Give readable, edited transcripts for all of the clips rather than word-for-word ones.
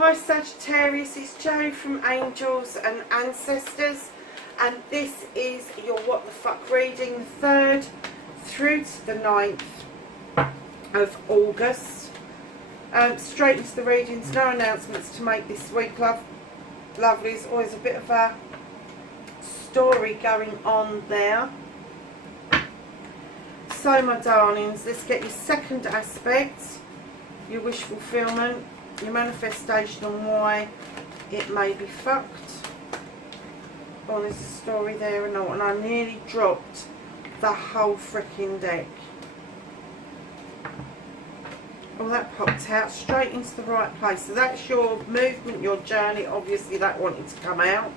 Hi Sagittarius, it's Jo from Angels and Ancestors, and this is your What the Fuck reading, the 3rd through to the 9th of August. Straight into the readings, no announcements to make this week, lovelies. Always a bit of a story going on there. So my darlings, let's get your second aspect, your wish fulfillment, your manifestation and why it may be fucked. Oh, there's a story there and all, and I nearly dropped the whole freaking deck. Oh, that popped out straight into the right place. So that's your movement, your journey. Obviously that wanted to come out.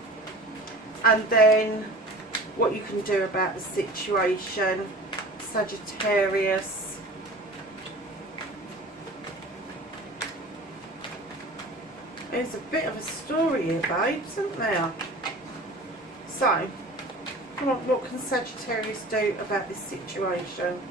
And then what you can do about the situation, Sagittarius. There's a bit of a story here, babes, isn't there? So, come on, what can Sagittarius do about this situation?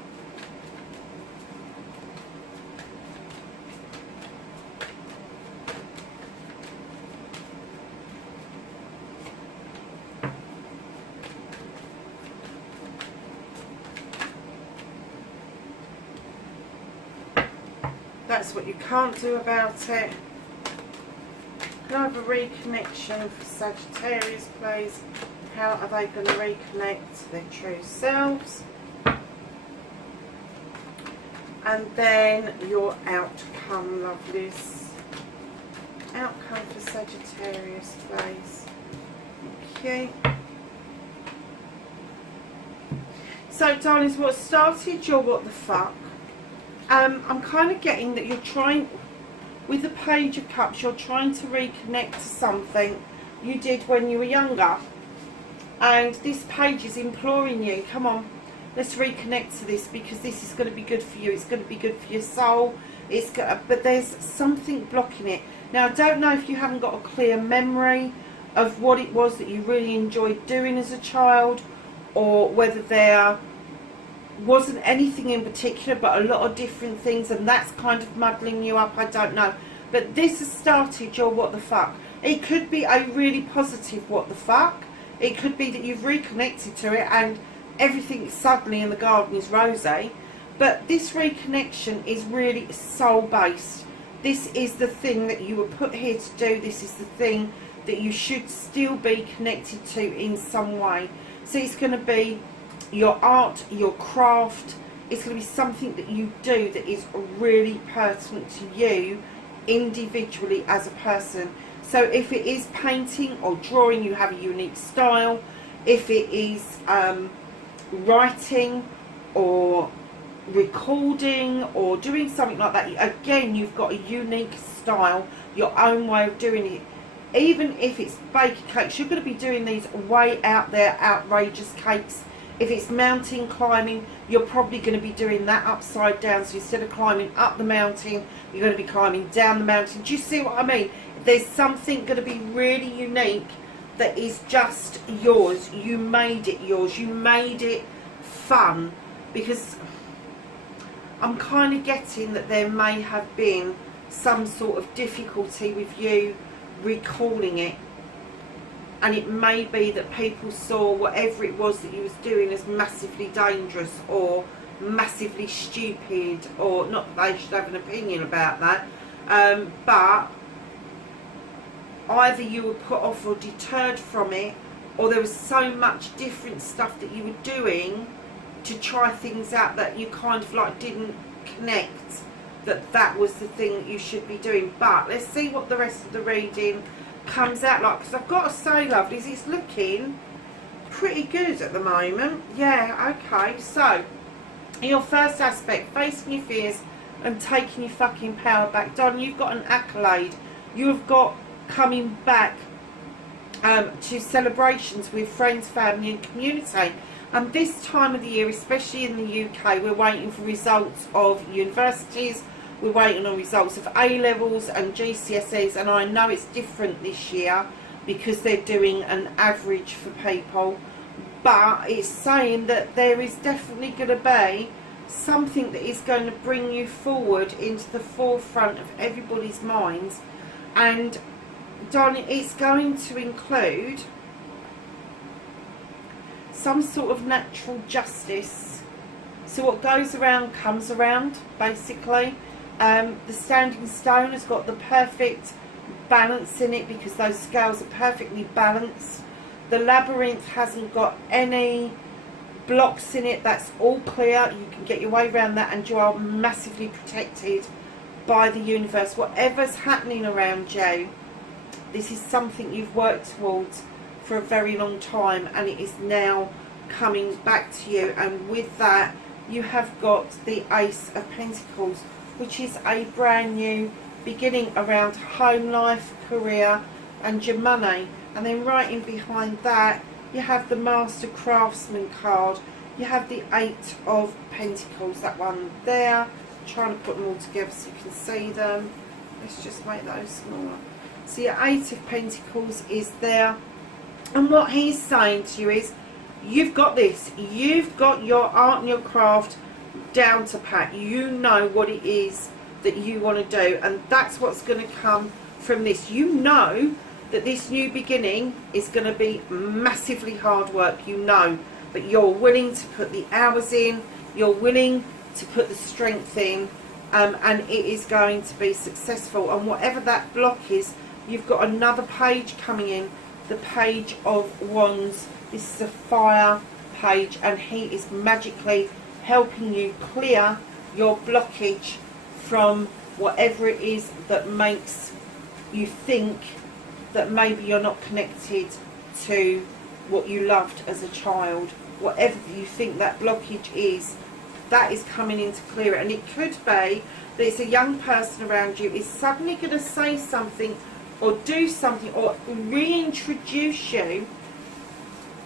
That's what you can't do about it. Can I have a reconnection for Sagittarius, please? How are they going to reconnect to their true selves? And then your outcome, lovelies. Outcome for Sagittarius, please. Okay. So, darlings, what started your what the fuck? I'm kind of getting that you're trying... With the Page of Cups, you're trying to reconnect to something you did when you were younger. And this page is imploring you, come on, let's reconnect to this, because this is going to be good for you. It's going to be good for your soul. But there's something blocking it. Now, I don't know if you haven't got a clear memory of what it was that you really enjoyed doing as a child, or whether there wasn't anything in particular but a lot of different things, and that's kind of muddling you up. I don't know, but this has started your what the fuck. It could be a really positive what the fuck. It could be that you've reconnected to it and everything suddenly in the garden is rosy, but this reconnection is really soul based. This is the thing that you were put here to do. This is the thing that you should still be connected to in some way. So it's going to be your art, your craft. It's going to be something that you do that is really pertinent to you individually as a person. So if it is painting or drawing, you have a unique style. If it is writing or recording or doing something like that, again, you've got a unique style, your own way of doing it. Even if it's baking cakes, you're going to be doing these way out there, outrageous cakes. If it's mountain climbing, you're probably going to be doing that upside down. So instead of climbing up the mountain, you're going to be climbing down the mountain. Do you see what I mean? There's something going to be really unique that is just yours. You made it yours. You made it fun. Because I'm kind of getting that there may have been some sort of difficulty with you recalling it. And it may be that people saw whatever it was that you was doing as massively dangerous or massively stupid, or not that they should have an opinion about that, but either you were put off or deterred from it, or there was so much different stuff that you were doing to try things out that you kind of like didn't connect that was the thing that you should be doing. But let's see what the rest of the reading comes out like, because I've got to say, lovelies, it's looking pretty good at the moment. Yeah, okay. So your first aspect, facing your fears and taking your fucking power back. Don, you've got an accolade. You've got coming back to celebrations with friends, family and community. And this time of the year, especially in the UK, we're waiting for results of universities. We're waiting on results of A-levels and GCSEs, and I know it's different this year because they're doing an average for people, but it's saying that there is definitely going to be something that is going to bring you forward into the forefront of everybody's minds And darling, it's going to include some sort of natural justice. So what goes around comes around, basically. The standing stone has got the perfect balance in it because those scales are perfectly balanced. The labyrinth hasn't got any blocks in it. That's all clear. You can get your way around that, and you are massively protected by the universe. Whatever's happening around you, this is something you've worked towards for a very long time, and it is now coming back to you. And with that, you have got the Ace of Pentacles, which is a brand new beginning around home life, career, and your money. And then right in behind that, you have the Master Craftsman card. You have the Eight of Pentacles, that one there. I'm trying to put them all together so you can see them. Let's just make those smaller. So your Eight of Pentacles is there. And what he's saying to you is, you've got this. You've got your art and your craft down to pat. You know what it is that you want to do, and that's what's going to come from this. You know that this new beginning is going to be massively hard work, you know, but you're willing to put the hours in, you're willing to put the strength in, and it is going to be successful. And whatever that block is, you've got another page coming in, the Page of Wands. This is a fire page, and he is magically helping you clear your blockage from whatever it is that makes you think that maybe you're not connected to what you loved as a child. Whatever you think that blockage is, that is coming in to clear it. And it could be that it's a young person around you is suddenly going to say something or do something or reintroduce you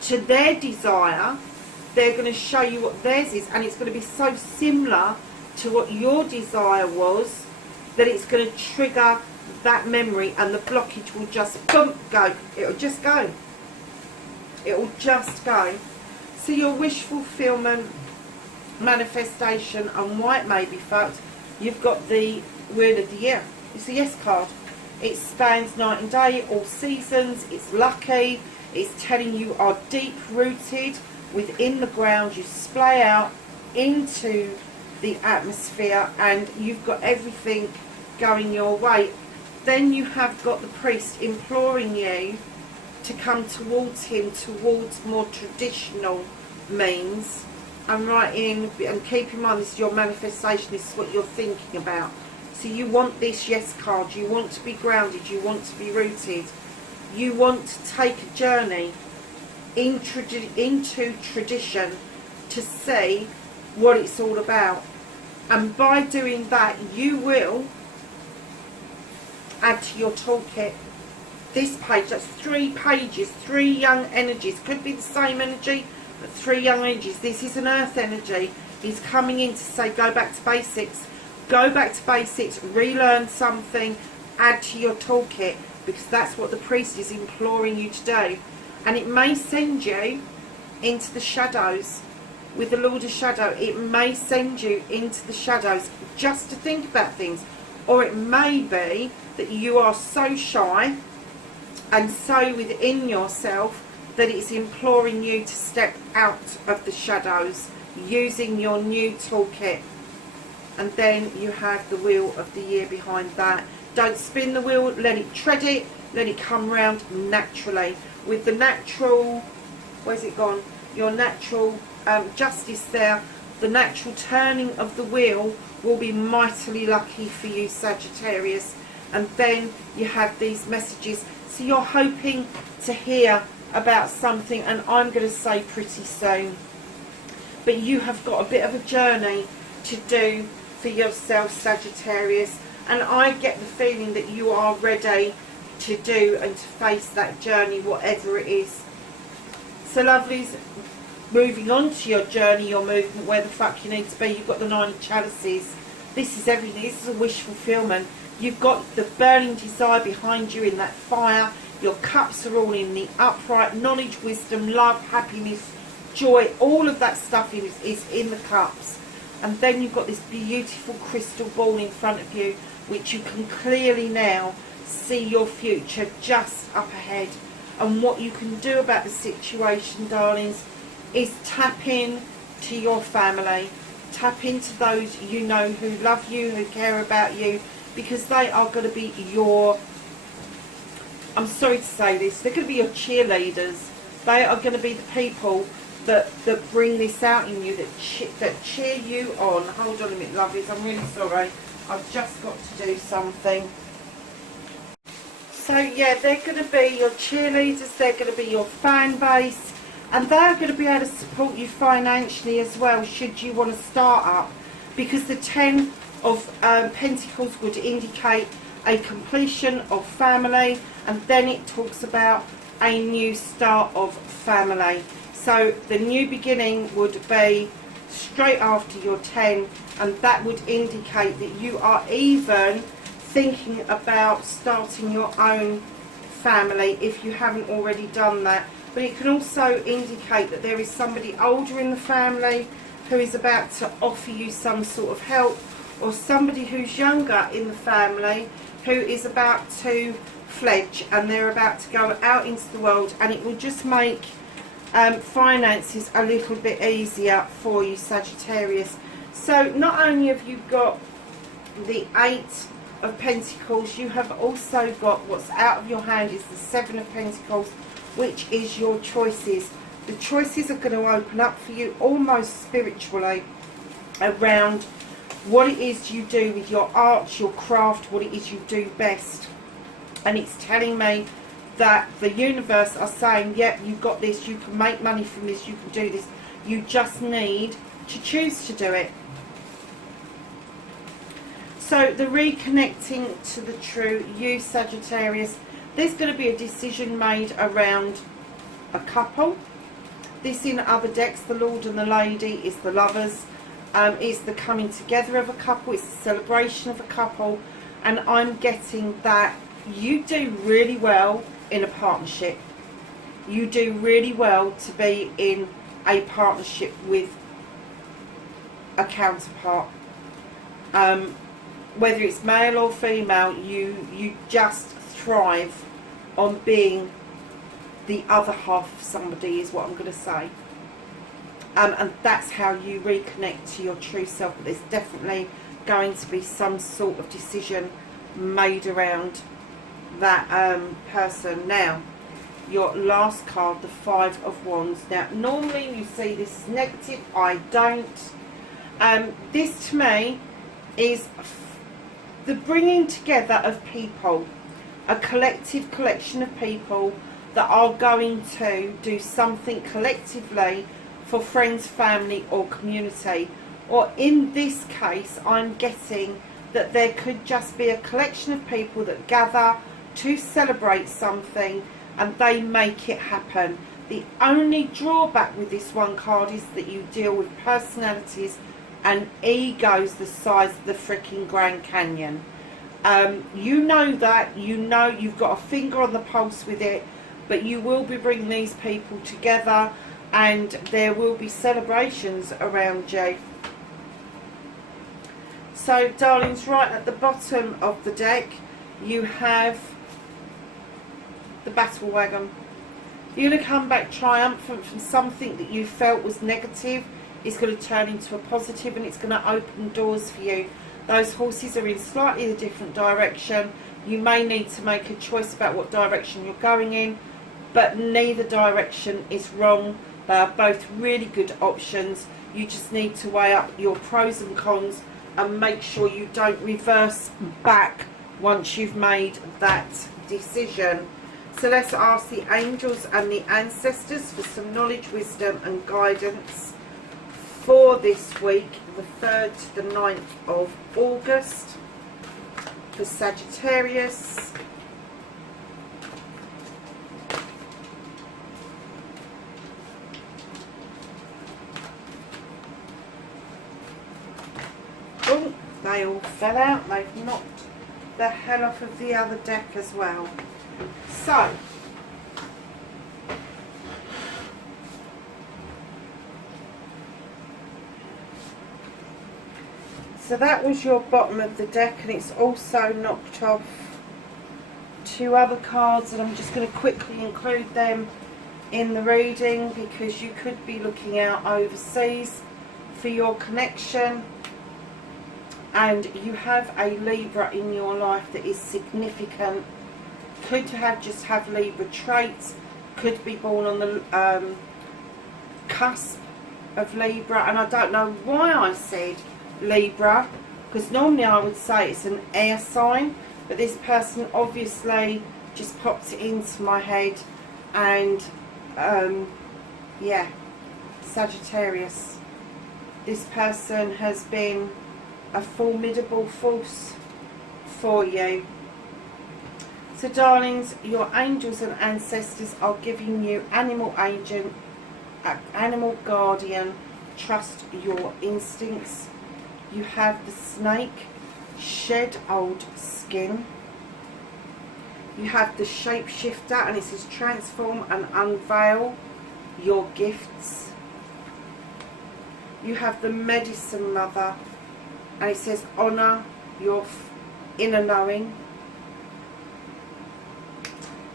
to their desire. They're going to show you what theirs is, and it's going to be so similar to what your desire was that it's going to trigger that memory, and the blockage will just boom, go. It'll just go. It will just go. So your wish fulfillment, manifestation, and why it may be fucked, you've got the Wheel of the Year. It's the Yes card. It spans night and day, all seasons. It's lucky. It's telling you are deep rooted within the ground. You splay out into the atmosphere, and you've got everything going your way. Then you have got the priest imploring you to come towards him, towards more traditional means. And right in, and keep in mind, this is your manifestation, this is what you're thinking about. So you want this Yes card, you want to be grounded, you want to be rooted, you want to take a journey into tradition to see what it's all about. And by doing that, you will add to your toolkit. This page, that's 3 pages, 3 young energies. Could be the same energy, but 3 young energies. This is an earth energy. He's coming in to say, go back to basics. Go back to basics, relearn something, add to your toolkit, because that's what the priest is imploring you to do. And it may send you into the shadows. With the Lord of Shadow, it may send you into the shadows just to think about things. Or it may be that you are so shy and so within yourself that it's imploring you to step out of the shadows using your new toolkit. And then you have the Wheel of the Year behind that. Don't spin the wheel, let it tread it, let it come round naturally. With the natural, where's it gone? Your natural justice there, the natural turning of the wheel will be mightily lucky for you, Sagittarius. And then you have these messages. So you're hoping to hear about something, and I'm going to say pretty soon. But you have got a bit of a journey to do for yourself, Sagittarius. And I get the feeling that you are ready to do and to face that journey, whatever it is. So lovelies, moving on to your journey, your movement, where the fuck you need to be. You've got the 9 of Chalices. This is everything. This is a wish fulfillment. You've got the burning desire behind you in that fire. Your cups are all in the upright. Knowledge, wisdom, love, happiness, joy, all of that stuff is in the cups. And then you've got this beautiful crystal ball in front of you, which you can clearly now see your future just up ahead. And what you can do about the situation, darlings, is tap in to your family. Tap into those you know who love you, who care about you, because they are going to be your, I'm sorry to say this, they're going to be your cheerleaders. They are going to be the people that bring this out in you, that cheer you on. Hold on a minute, lovelies, I'm really sorry. I've just got to do something. So yeah, they're going to be your cheerleaders, they're going to be your fan base, and they're going to be able to support you financially as well, should you want to start up. Because the 10 of Pentacles would indicate a completion of family, and then it talks about a new start of family. So the new beginning would be straight after your 10, and that would indicate that you are even thinking about starting your own family if you haven't already done that. But it can also indicate that there is somebody older in the family who is about to offer you some sort of help, or somebody who's younger in the family who is about to fledge and they're about to go out into the world, and it will just make finances a little bit easier for you, Sagittarius. So not only have you got the 8 of Pentacles, you have also got what's out of your hand is the 7 of Pentacles, which is your choices. The choices are going to open up for you almost spiritually around what it is you do with your art, your craft, what it is you do best. And it's telling me that the universe are saying, yep, you've got this, you can make money from this, you can do this. You just need to choose to do it. So the reconnecting to the true you, Sagittarius, there's going to be a decision made around a couple. This in other decks, the Lord and the Lady, is the lovers. It's the coming together of a couple. It's the celebration of a couple. And I'm getting that you do really well in a partnership. You do really well to be in a partnership with a counterpart. Whether it's male or female, you just thrive on being the other half of somebody, is what I'm going to say. And that's how you reconnect to your true self. But there's definitely going to be some sort of decision made around that person. Now, your last card, the 5 of Wands. Now, normally you see this is negative. I don't. This to me is the bringing together of people, a collective collection of people that are going to do something collectively for friends, family or community. Or in this case, I'm getting that there could just be a collection of people that gather to celebrate something and they make it happen. The only drawback with this one card is that you deal with personalities and egos the size of the freaking Grand Canyon. You know that, you know you've got a finger on the pulse with it, but you will be bringing these people together and there will be celebrations around you. So, darlings, right at the bottom of the deck, you have the battle wagon. You're going to come back triumphant from something that you felt was negative. It's going to turn into a positive and it's going to open doors for you. Those horses are in slightly a different direction. You may need to make a choice about what direction you're going in, but neither direction is wrong. They are both really good options. You just need to weigh up your pros and cons and make sure you don't reverse back once you've made that decision. So let's ask the angels and the ancestors for some knowledge, wisdom and guidance for this week, the 3rd to the 9th of August, for Sagittarius. Oh, they all fell out. They've knocked the hell off of the other deck as well. So that was your bottom of the deck, and it's also knocked off 2 other cards, and I'm just going to quickly include them in the reading because you could be looking out overseas for your connection, and you have a Libra in your life that is significant. Could just have Libra traits, could be born on the cusp of Libra, and I don't know why I said Libra, because normally I would say it's an air sign, but this person obviously just popped it into my head, and yeah, Sagittarius. This person has been a formidable force for you. So darlings, your angels and ancestors are giving you animal agent, animal guardian, trust your instincts. You have the snake, shed old skin. You have the shapeshifter, and it says transform and unveil your gifts. You have the medicine mother, and it says honour your inner knowing.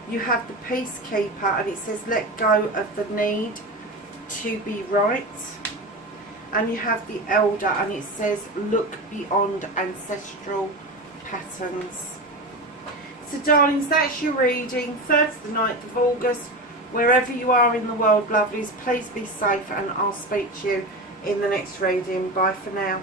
You have the peacekeeper, and it says let go of the need to be right. And you have the elder, and it says look beyond ancestral patterns. So darlings, that's your reading, 3rd to the 9th of August. Wherever you are in the world, lovelies, please be safe, and I'll speak to you in the next reading. Bye for now.